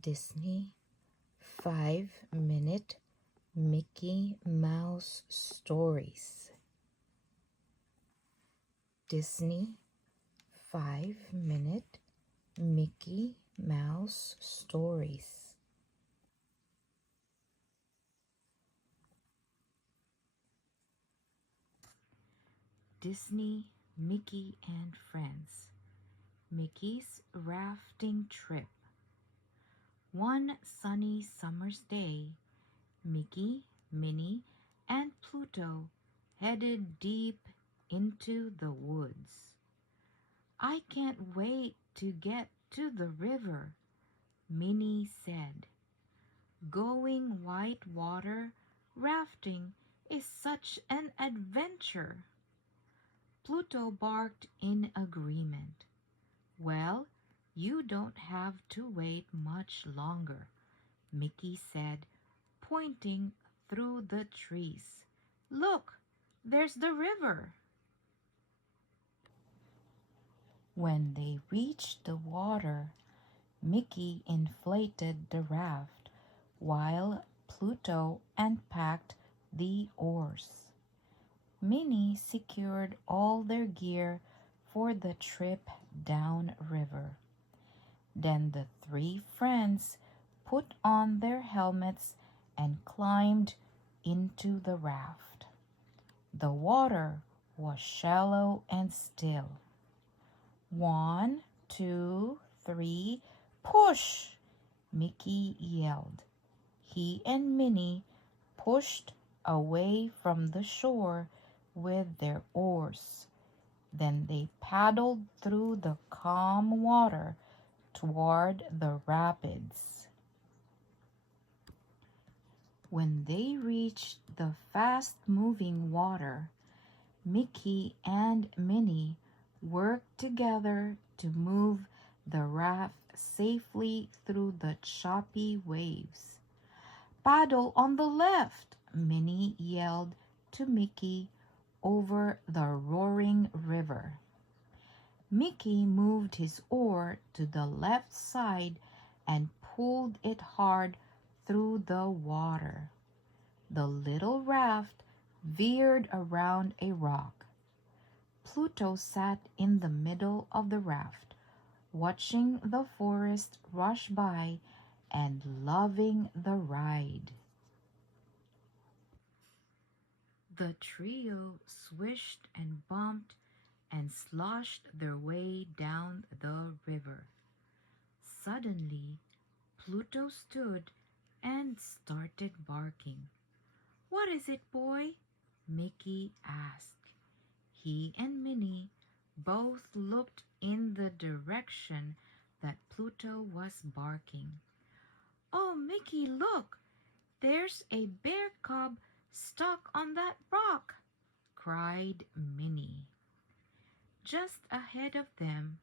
Disney 5-minute Mickey Mouse stories. Disney 5-minute Mickey Mouse stories. Disney, Mickey and Friends. Mickey's rafting trip. One sunny summer's day, Mickey, Minnie, and Pluto headed deep into the woods. "I can't wait to get to the river," Minnie said. "Going white water rafting is such an adventure." Pluto barked in agreement. "Well, you don't have to wait much longer," Mickey said, pointing through the trees. "Look, there's the river." When they reached the water, Mickey inflated the raft while Pluto unpacked the oars. Minnie secured all their gear for the trip downriver. Then the three friends put on their helmets and climbed into the raft. The water was shallow and still. "1, 2, 3, push!" Mickey yelled. He and Minnie pushed away from the shore with their oars. Then they paddled through the calm water toward the rapids. When they reached the fast-moving water, Mickey and Minnie worked together to move the raft safely through the choppy waves. "Paddle on the left!" Minnie yelled to Mickey over the roaring river. Mickey moved his oar to the left side and pulled it hard through the water. The little raft veered around a rock. Pluto sat in the middle of the raft, watching the forest rush by and loving the ride. The trio swished and bumped and sloshed their way down the river. Suddenly, Pluto stood and started barking. "What is it, boy?" Mickey asked. He and Minnie both looked in the direction that Pluto was barking. "Oh, Mickey, look! There's a bear cub stuck on that rock!" cried Minnie. Just ahead of them,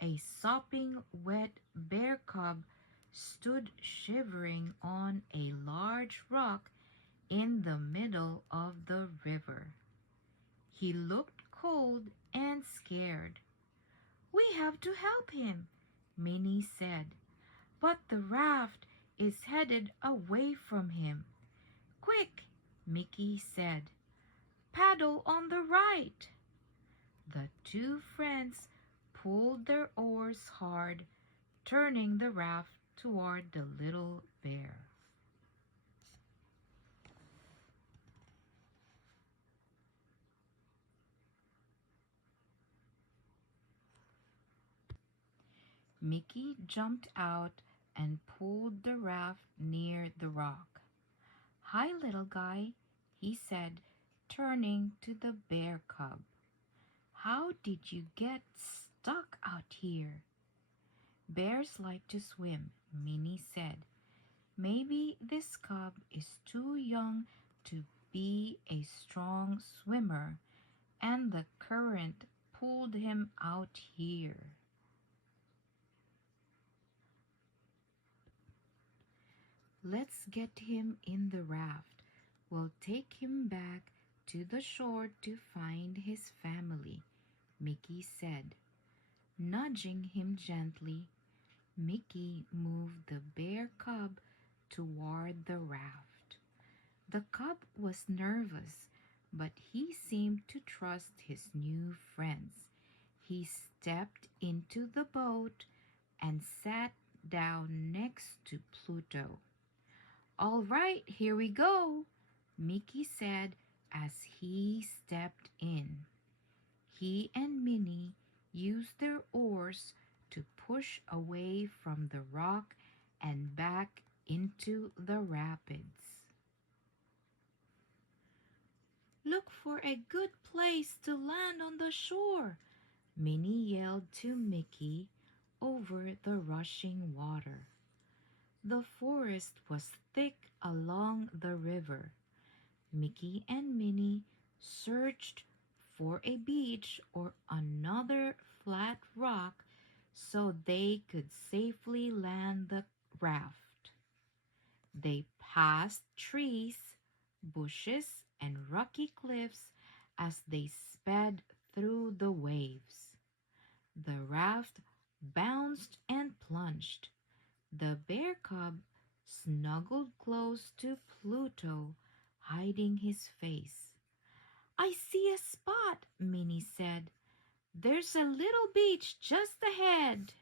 a sopping wet bear cub stood shivering on a large rock in the middle of the river. He looked cold and scared. "We have to help him," Minnie said. "But the raft is headed away from him." "Quick," Mickey said. "Paddle on the right." The two friends pulled their oars hard, turning the raft toward the little bear. Mickey jumped out and pulled the raft near the rock. "Hi, little guy," he said, turning to the bear cub. "How did you get stuck out here?" "Bears like to swim," Minnie said. "Maybe this cub is too young to be a strong swimmer, and the current pulled him out here." "Let's get him in the raft. We'll take him back to the shore to find his family," Mickey said. Nudging him gently, Mickey moved the bear cub toward the raft. The cub was nervous, but he seemed to trust his new friends. He stepped into the boat and sat down next to Pluto. "All right, here we go," Mickey said as he stepped in. He and Minnie used their oars to push away from the rock and back into the rapids. "Look for a good place to land on the shore," Minnie yelled to Mickey over the rushing water. The forest was thick along the river. Mickey and Minnie searched for a beach or another flat rock so they could safely land the raft. They passed trees, bushes, and rocky cliffs as they sped through the waves. The raft bounced and plunged. The bear cub snuggled close to Pluto, hiding his face. "I see a spot," Minnie said. "There's a little beach just ahead."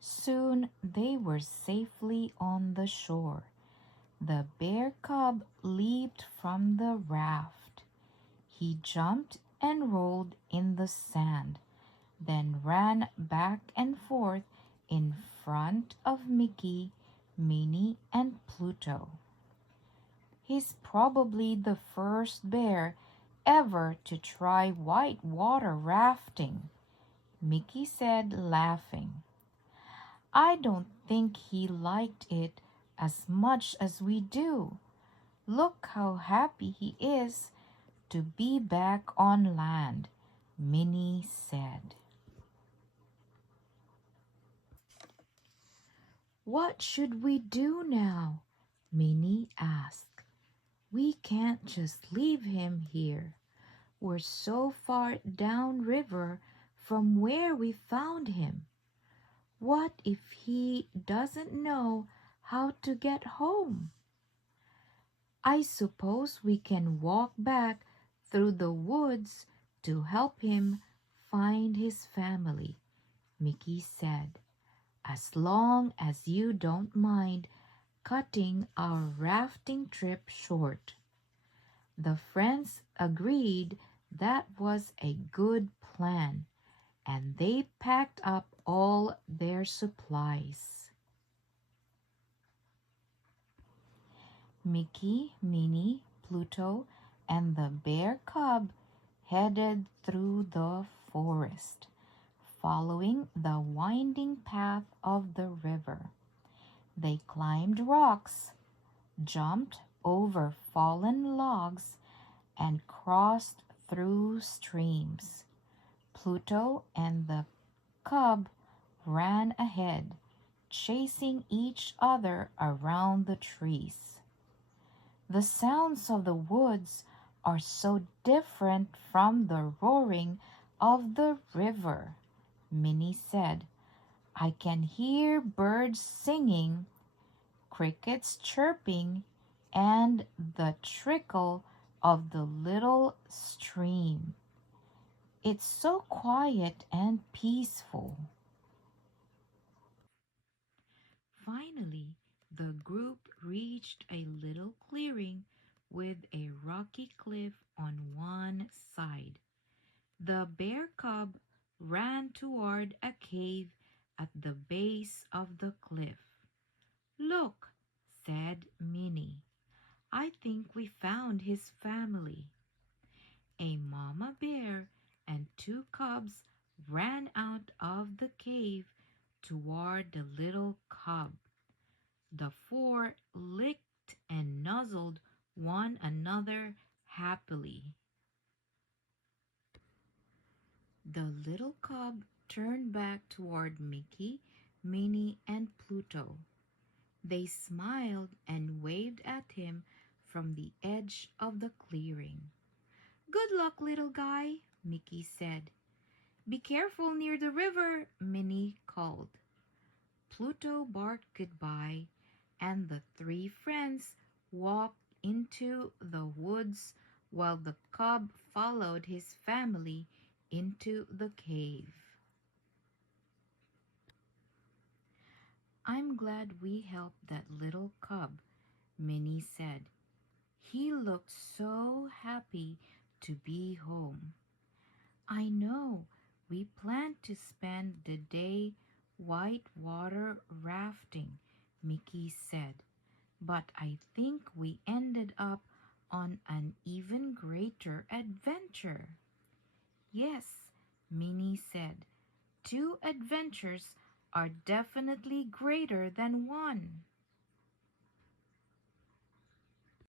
Soon they were safely on the shore. The bear cub leaped from the raft. He jumped and rolled in the sand, then ran back and forth in front of Mickey, Minnie, and Pluto. "He's probably the first bear ever to try white water rafting," Mickey said, laughing. "I don't think he liked it as much as we do. Look how happy he is to be back on land," Minnie said. "What should we do now?" Minnie asked. "We can't just leave him here. We're so far downriver from where we found him. What if he doesn't know how to get home?" "I suppose we can walk back through the woods to help him find his family," Mickey said, "as long as you don't mind cutting our rafting trip short." The friends agreed that was a good plan, and they packed up all their supplies. Mickey, Minnie, Pluto, and the bear cub headed through the forest, following the winding path of the river. They climbed rocks, jumped over fallen logs, and crossed through streams. Pluto and the cub ran ahead, chasing each other around the trees. "The sounds of the woods are so different from the roaring of the river," Minnie said. "I can hear birds singing, crickets chirping, and the trickle of the little stream. It's so quiet and peaceful." Finally, the group reached a little clearing with a rocky cliff on one side. The bear cub ran toward a cave at the base of the cliff. "Look," said Minnie. "I think we found his family." A mama bear and two cubs ran out of the cave toward the little cub. The four licked and nuzzled one another happily. The little cub turned back toward Mickey, Minnie, and Pluto. They smiled and waved at him from the edge of the clearing. "Good luck, little guy," Mickey said. Be careful near the river, Minnie called. Pluto barked goodbye, and the three friends walked into the woods while the cub followed his family into the cave. I'm glad we helped that little cub, Minnie said. He looked so happy to be home. I know. We planned to spend the day whitewater rafting, Mickey said, but I think we ended up on an even greater adventure. Yes, Minnie said, two adventures are definitely greater than one.